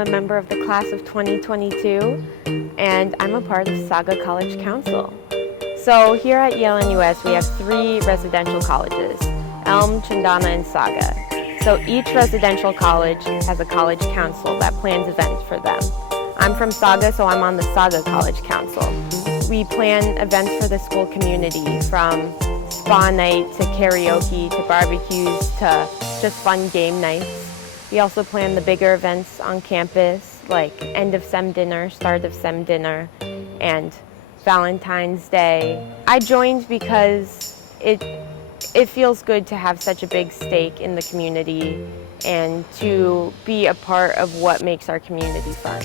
a member of the class of 2022, and I'm a part of Saga College Council. So here at Yale-NUS, we have 3 residential colleges, Elm, Chandana, and Saga. So each residential college has a college council that plans events for them. I'm from Saga, so I'm on the Saga College Council. We plan events for the school community, from spa night to karaoke to barbecues to just fun game nights. We also plan the bigger events on campus, like end of sem dinner, start of sem dinner, and Valentine's Day. I joined because it feels good to have such a big stake in the community and to be a part of what makes our community fun.